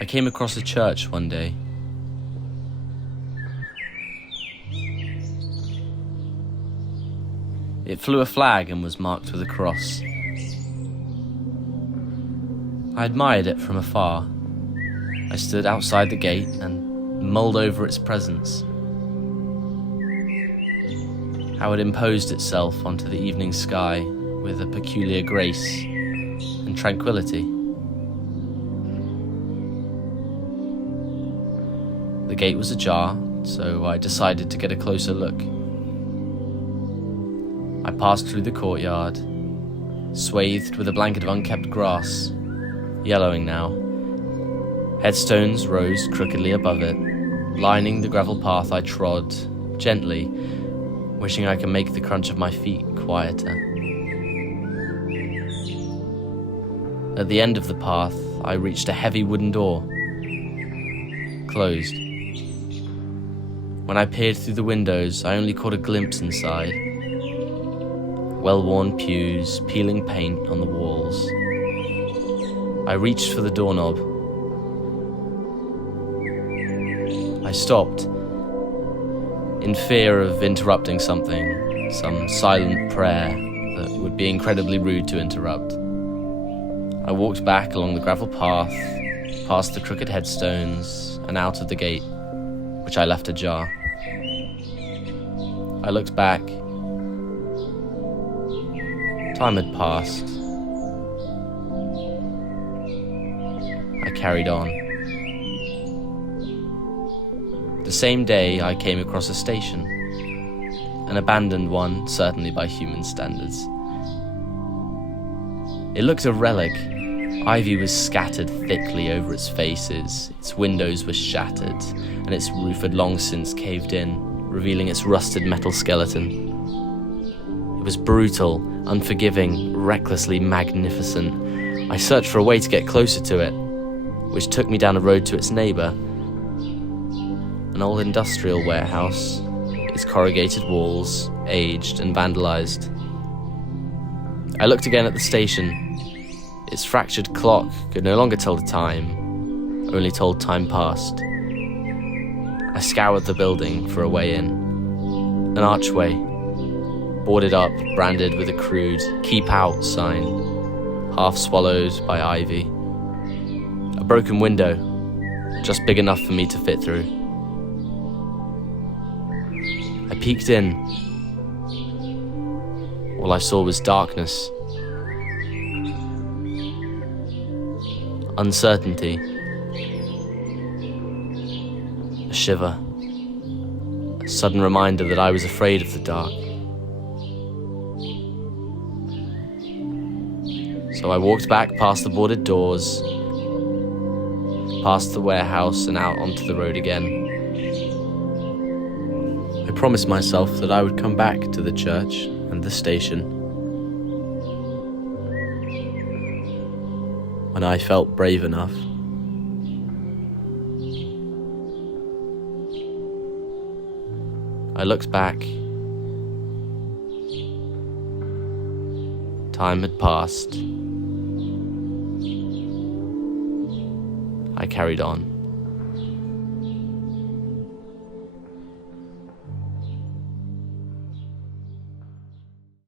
I came across a church one day. It flew a flag and was marked with a cross. I admired it from afar. I stood outside the gate and mulled over its presence. How it imposed itself onto the evening sky with a peculiar grace and tranquility. The gate was ajar, so I decided to get a closer look. I passed through the courtyard, swathed with a blanket of unkept grass, yellowing now. Headstones rose crookedly above it, lining the gravel path I trod, gently, wishing I could make the crunch of my feet quieter. At the end of the path, I reached a heavy wooden door, closed. When I peered through the windows, I only caught a glimpse inside. Well-worn pews, peeling paint on the walls. I reached for the doorknob. I stopped, in fear of interrupting something, some silent prayer that would be incredibly rude to interrupt. I walked back along the gravel path, past the crooked headstones, and out of the gate, which I left ajar. I looked back. Time had passed. I carried on. The same day, I came across a station, an abandoned one, certainly by human standards. It looked a relic. Ivy was scattered thickly over its faces, its windows were shattered, and its roof had long since caved in, revealing its rusted metal skeleton. It was brutal, unforgiving, recklessly magnificent. I searched for a way to get closer to it, which took me down a road to its neighbour, an old industrial warehouse, its corrugated walls, aged and vandalised. I looked again at the station. Its fractured clock could no longer tell the time, only told time past. I scoured the building for a way in. An archway, boarded up, branded with a crude "Keep Out" sign, half swallowed by ivy. A broken window, just big enough for me to fit through. I peeked in. All I saw was darkness. Uncertainty. A shiver. A sudden reminder that I was afraid of the dark. So I walked back past the boarded doors, past the warehouse and out onto the road again. I promised myself that I would come back to the church and the station when I felt brave enough. I looked back. Time had passed. I carried on.